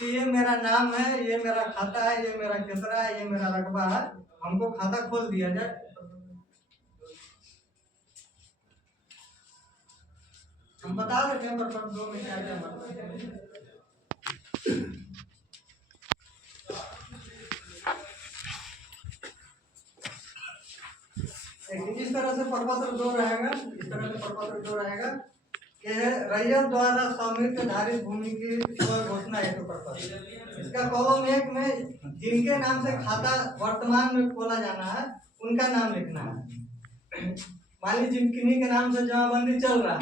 कि ये मेरा नाम है, ये मेरा खाता है, ये मेरा खेसरा है, ये मेरा रकबा है, हमको खाता खोल दिया जाए। हम बता देते हैं प्रपत्र 2 में क्या क्या मतलब है। इस तरह से प्रपत्र 2 रहेगा, इस तरह से प्रपत्र 2 रहेगा कि रैयत द्वारा स्वामित्व धारित भूमि की घोषणा हेतु प्रपत्र। इसका कॉलम 1 में जिनके नाम से खाता वर्तमान में खोला जाना है उनका नाम लिखना है। मान लीजिए किन्हीं के नाम से जमाबंदी चल रहा है,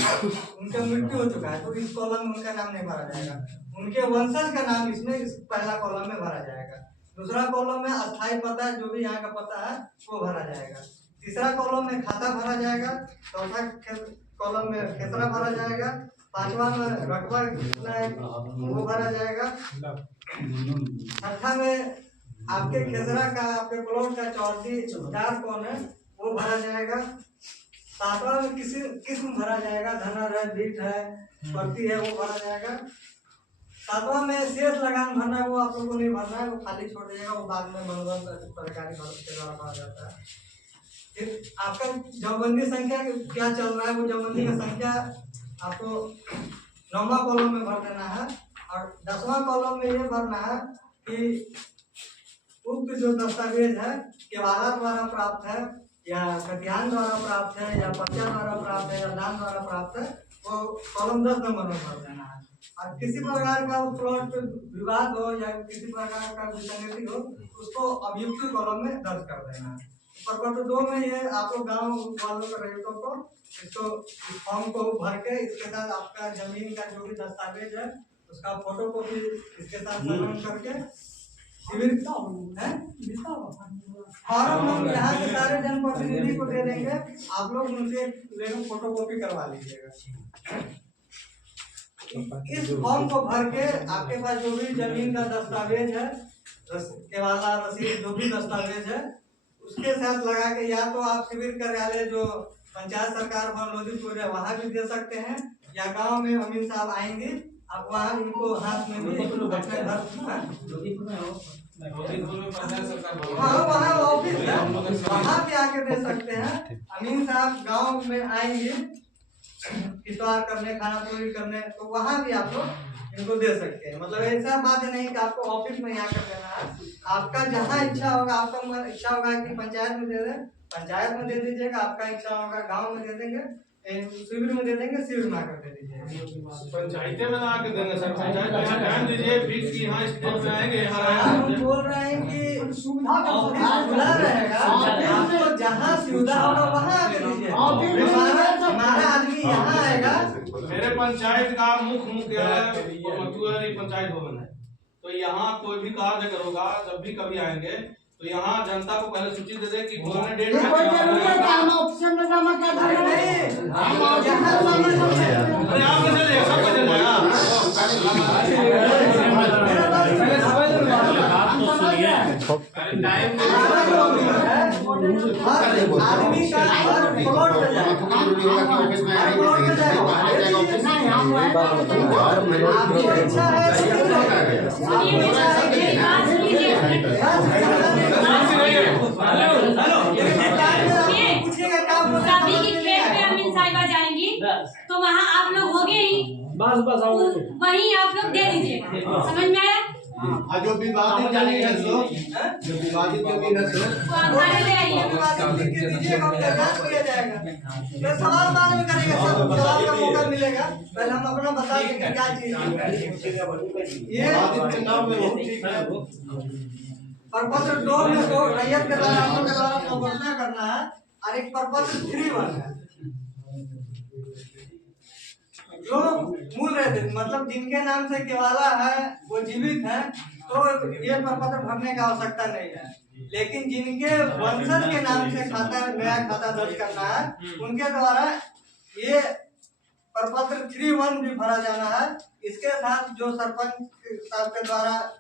उनका मृत्यु हो चुका है, तो इस कॉलम में उनका नाम नहीं भरा जाएगा, उनके वंशज का नाम इसमें इस पहला कॉलम में भरा जाएगा। दूसरा कॉलम में अस्थायी पता, जो भी यहाँ का पता है वो भरा जाएगा। तीसरा कॉलम में खाता भरा जाएगा। चौथा कॉलम में खेसरा भरा जाएगा। पांचवा में रकबा कितना है वो भरा जाएगा। छठा में आपके खेसरा का, आपके प्लॉट का चौकीदार कौन है वो भरा जाएगा। सातवां में किसी किस्म भरा जाएगा, धनर है, बीट है, पत्ती है, वो भरा जाएगा। सातवां में शेष लगान भरना है, वो आप लोगों को नहीं भरना है, वो खाली छोड़ दिएगा, वो बाद में मनोबल सरकारी के द्वारा भरा जाता है। फिर आपका जमाबंदी संख्या क्या चल रहा है, वो जमाबंदी का संख्या आपको 9वां कॉलम में भर देना है। और 10वां कॉलम में ये भरना है कि उक्त जो दस्तावेज है केवाला द्वारा प्राप्त है या खतियान द्वारा प्राप्त है या पर्चा द्वारा प्राप्त है या दान द्वारा प्राप्त है, वो कॉलम 10 नंबर में भर देना है। और किसी प्रकार का प्लॉट पे विवाद हो या किसी प्रकार का विसंगति हो, उसको अभियुक्त कॉलम में दर्ज कर देना है। प्रपत्र 2 में ये आप लोग गाँव वालों के रैयतों को इसको फॉर्म को भर के इसके साथ आपका जमीन का जो भी दस्तावेज है उसका फोटो कॉपी इसके साथ संलग्न करके सिविल फॉर्म हम यहाँ के सारे जनप्रतिनिधि को दे देंगे, आप लोग उनसे फोटो कॉपी करवा लीजिएगा। इस फॉर्म को भर के आपके पास जो भी जमीन का दस्तावेज है, केवाला रसीद जो भी दस्तावेज है उसके साथ लगा के या तो आप शिविर कार्यालय जो पंचायत सरकार लोधीपुर है वहाँ भी दे सकते हैं, या गांव में अमीन साहब आएंगे आप वहाँ इनको हाथ में भी अपने घर हाँ वहाँ ऑफिस है वहाँ भी आके दे सकते हैं। अमीन साहब गांव में आएंगे इतवार करने, खाना पूरी करने, तो वहाँ भी आप लोग इनको दे सकते हैं। मतलब ऐसा बात नहीं कि आपको ऑफिस में यहाँ कर देना है, आपका जहाँ इच्छा होगा, आपका इच्छा होगा कि पंचायत में दे दें, पंचायत में दे दीजिएगा, आपका इच्छा होगा गांव में दे देंगे, शिविर में दे देंगे, शिविर में आकर दे दीजिएगा। पंचायत में ना आके देंगे सर, पंचायत में टाइम दीजिए फिक्स कि यहाँ स्टेट में आएंगे, हम बोल रहे हैं कि सुविधा रहेगा, आपको जहाँ सुविधा होगा वहाँ आके दीजिए। हमारा आदमी यहाँ आएगा। मेरे पंचायत का मुख्य मथुआरी पंचायत भवन है, तो यहाँ कोई भी कार्य करोगा जब भी कभी आएंगे तो यहाँ जनता को पहले सूची दे दे कि पुराने डेट में कोई जरूरी है कि हम ऑप्शन में जमा कर दें। नहीं अरे आप कैसे ले सब कैसे लेगा आदमी का हर प्लॉट पे आपकी इच्छा जाएंगी तो वहाँ आप लोग हो गए ही, वहीं आप लोग दे दीजिएगा। समझ में आया? जो विवादित जमीन है जो विवादित जमीन है सवाल बाद में करेंगे, सब सवाल का मौका मिलेगा, पहले हम अपना बता देंगे क्या चीज ये प्रपत्र 2 में तो रैयत के द्वारा घोषणा करना है, और एक प्रपत्र 3(1) है जो मूल रहते, मतलब जिनके नाम से केवाला है वो जीवित है तो ये प्रपत्र भरने की आवश्यकता नहीं है, लेकिन जिनके वंशज के नाम से खाता नया खाता दर्ज करना है उनके द्वारा ये प्रपत्र 3(1) भी भरा जाना है। इसके साथ जो सरपंच साहब के द्वारा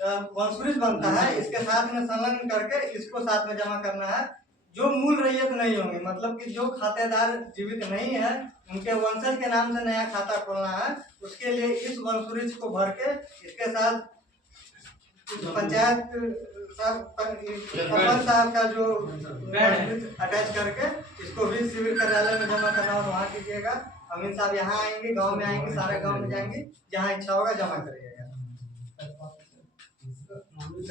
वंशवृक्ष बनता है इसके साथ में संलग्न करके इसको साथ में जमा करना है। जो मूल रैयत नहीं होंगे, मतलब कि जो खातेदार जीवित नहीं है उनके वंशज के नाम से नया खाता खोलना है, उसके लिए इस वंशुरिच को भर के इसके साथ पंचायत सरपंच साहब का जो अटैच करके इसको भी शिविर कार्यालय में जमा करना हो तो वहाँ कीजिएगा। अमीन साहब यहाँ आएंगे, गांव में आएंगे, सारे गांव में जाएंगे, जहाँ इच्छा होगा जमा करिएगा।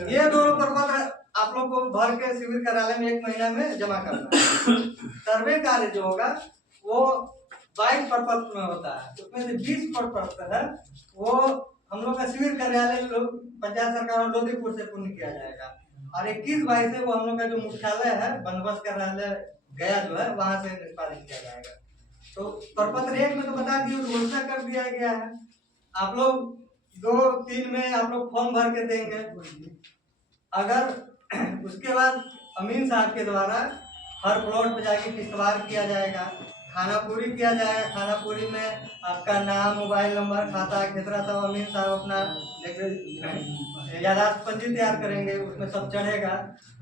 ये दोनों प्रपत्र आप लोग को भर के शिविर कार्यालय में 1 महीना में जमा करना है। सर्वे कार्य जो होगा वो 22 प्रपत्र में होता है, उसमें से 20 प्रपत्र है वो हम लोग का शिविर कार्यालय लोग पंचायत सरकार लोधीपुर से पूर्ण किया जाएगा, और 21-22 से वो हम लोग का जो मुख्यालय है बंदोबस्त कार्यालय गया जो है वहां से निष्पादित किया जाएगा। तो प्रपत्र 1 में तो बता दिए, घोषणा कर दिया गया है। आप लोग 2-3 में आप लोग फॉर्म भर के देंगे। अगर उसके बाद अमीन साहब के द्वारा हर प्लॉट पे जाके किस्तवार किया जाएगा, खाना पूरी किया जाएगा। खाना पूरी में आपका नाम, मोबाइल नंबर, खाता, खेतरा सब अमीन साहब अपना यादाश्त पंजी तैयार करेंगे, उसमें सब चढ़ेगा।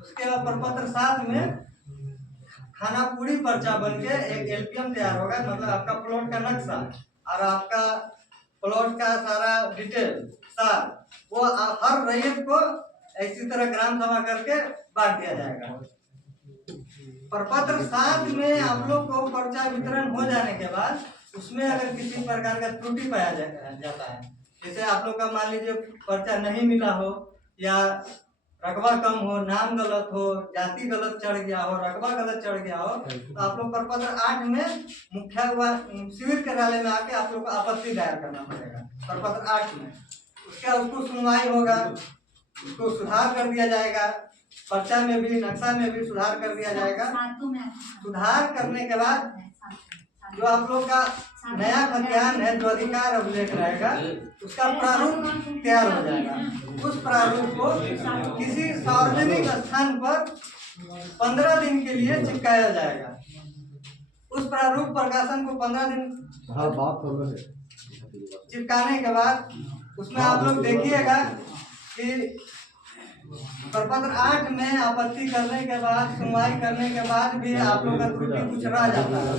उसके बाद प्रपत्र 7 में खाना पूरी पर्चा बन के एक LPM तैयार होगा, मतलब आपका प्लॉट का नक्शा और आपका प्लॉट का सारा डिटेल वो हर रैयत को इसी तरह ग्राम सभा करके बांट दिया जाएगा। प्रपत्र 7 में आप लोग को पर्चा वितरण हो जाने के बाद उसमें अगर किसी प्रकार का त्रुटि पाया जाता है, जैसे आप लोग का मान लीजिए पर्चा नहीं मिला हो या रकबा कम हो, नाम गलत हो, जाति गलत चढ़ गया हो, रकबा गलत चढ़ गया हो, तो आप लोग प्रपत्र 8 में शिविर कार्यालय में आके आप लोग को आपत्ति दायर करना पड़ेगा। प्रपत्र 8 में उसको सुनवाई होगा, उसको सुधार कर दिया जाएगा, पर्चा में भी नक्शा में भी सुधार कर दिया जाएगा। सुधार करने के बाद जो आप लोग का नया खतियान है, जो अधिकार अभिलेख रहेगा, उसका प्रारूप तैयार हो जाएगा। उस प्रारूप को किसी सार्वजनिक स्थान पर 15 दिन के लिए चिपकाया जाएगा। उस प्रारूप प्रकाशन को 15 दिन चिपकाने के बाद उसमें आप लोग देखिएगा कि प्रपत्र 8 में आपत्ति करने के बाद, सुनवाई करने के बाद भी आप लोग का त्रुटि कुछ रह जाता है,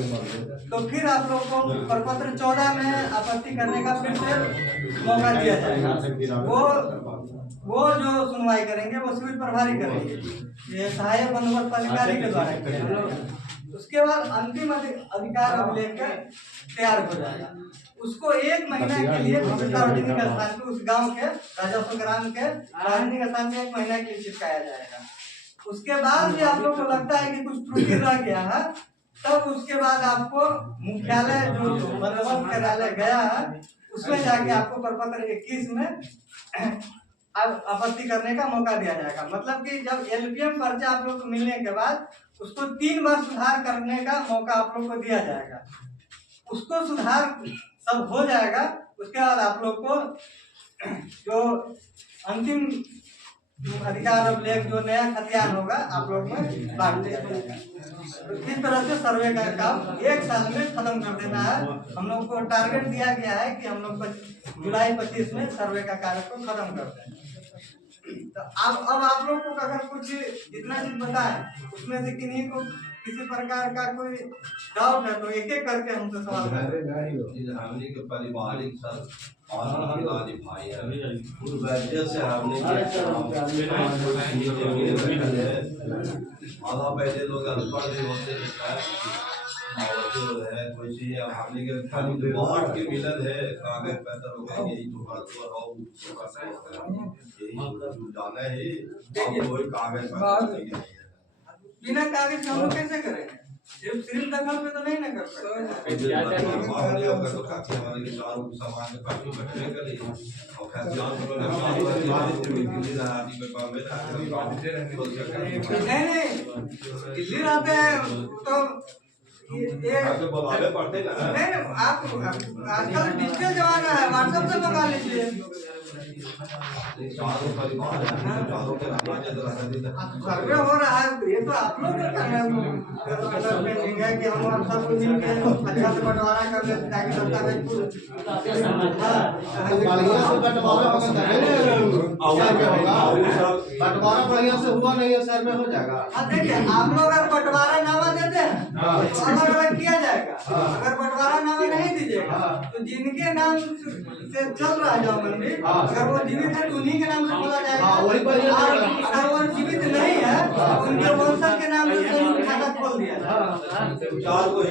तो फिर आप लोग को प्रपत्र 14 में आपत्ति करने का फिर से मौका दिया जाएगा। वो जो सुनवाई करेंगे वो शिविर प्रभारी करेंगे, ये सहायक बंदोबस्त अधिकारी के द्वारा किया जाएगा। उसके बाद अंतिम अधिकार अभिलेख तैयार हो जाएगा। उसको 1 महीना के लिए सार्वजनिक स्थान पे उस गांव के राजस्व ग्राम के सार्वजनिक स्थान पे 1 महीना के लिए चिपकाया जाएगा। उसके बाद भी आप लोग को लगता है कि कुछ त्रुटि रह गया है, तब उसके बाद आपको मुख्यालय जो बंदोबस्त कार्यालय गया है उसमें जाके आपको प्रपत्र 21 में आपत्ति करने का मौका दिया जाएगा। मतलब कि जब LPM पर्चा आप लोग को मिलने के बाद उसको 3 बार सुधार करने का मौका आप लोग को दिया जाएगा। उसको सुधार सब हो जाएगा, उसके बाद आप लोग को जो अंतिम अधिकार अभिलेख जो नया खतियान होगा आप लोग में बांट दिया जाएगा। तो इस तरह से सर्वे का काम 1 साल में खत्म कर देना है। हम लोग को टारगेट दिया गया है कि हम लोग जुलाई 25 में सर्वे का कार्य को खत्म कर दें। तो अब आप लोग को अगर कुछ जितना चीज बताए उसमें से किन्हीं को किसी प्रकार का कोई डाउट है तो एक एक करके हमसे सवाल करें। हमने के पारिवारिक सर और भाई है उस वजह से हमने आधा पहले लोग अनपढ़ भी होते हैं और जो है कोई चीज हमने के खाली बाहर के मिलन है कागज पैसा लोग यही तो बात और यही जाना है अब कोई कागज पैसा बिना कागज के हम लोग कैसे करेंगे? सिर्फ दखल पे तो नहीं ना कर सकते। नहीं दिल्ली रहते हैं तो नहीं आप आजकल डिजिटल जमाना है, व्हाट्सएप से मंगा लीजिए। सर्वे हो रहा है ये तो आप लोग का करना है कि हम आप सब मिल के अच्छा से बंटवारा कर लेते ताकि दस्तावेज बंटवारा बढ़िया से हुआ नहीं है, सर में हो जाएगा। अब देखिए आप लोग अगर बंटवारा नामा देते हैं तो अलग अलग किया जाएगा। अगर बंटवारा नामा नहीं दीजिएगा तो जिनके नाम से चल रहा है जाओ मंडी, अगर वो जीवित है तो उन्हीं के नाम से खोला जाएगा। वही बढ़िया और अगर वो जीवित नहीं है तो उनके वंशज के नाम से संयुक्त खाता खोल दिया जाएगा। चार को ही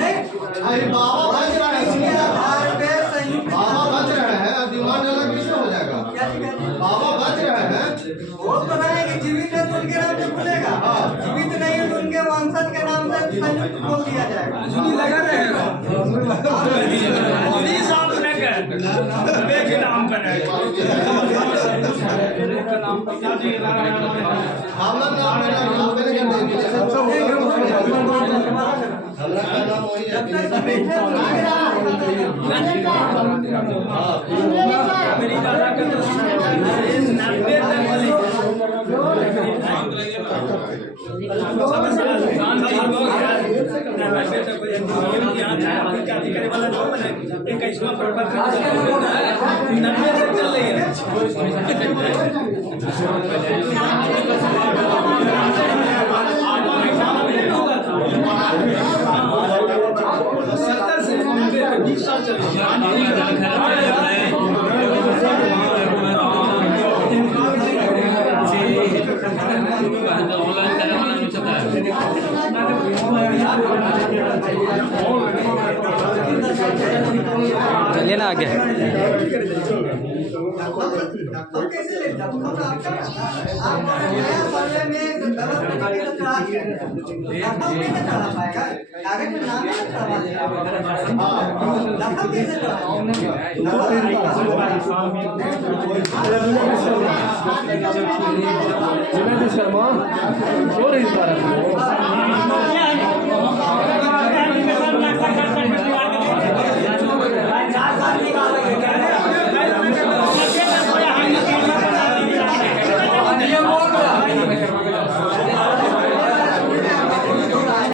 नहीं, अरे बाबा बच रहे इसके हैं, आधार पे संयुक्त बाबा बच रहे हैं, अब डिमांड अलग कैसे हो जाएगा? क्या चीज़ है? बाबा बच रहे हैं, वो तो है कि जीवित है तो उनके नाम से खुलेगा, जीवित नहीं है तो उनके वंशज के नाम से संयुक्त खोल दिया जाएगा। लगा रहेगा के नाम पर है हम लोग नाम में नहीं, आप मैंने क्या नहीं किया, सब हमरा का नाम वही है। मेरी दादा का तो 90 तक वाली वाला नाम बना 21वां प्रपत्र 90 तक चल रही है। से 20 साल चल चलिए ना आगे। हम कैसे ले जाते हैं? हम आपका आप नया सर्वे में गलत तरीके से चढ़ा दिया है। दखल कैसे चढ़ा पाएगा? कागज में नाम नहीं चढ़ा देगा। दखल कैसे चढ़ाएगा?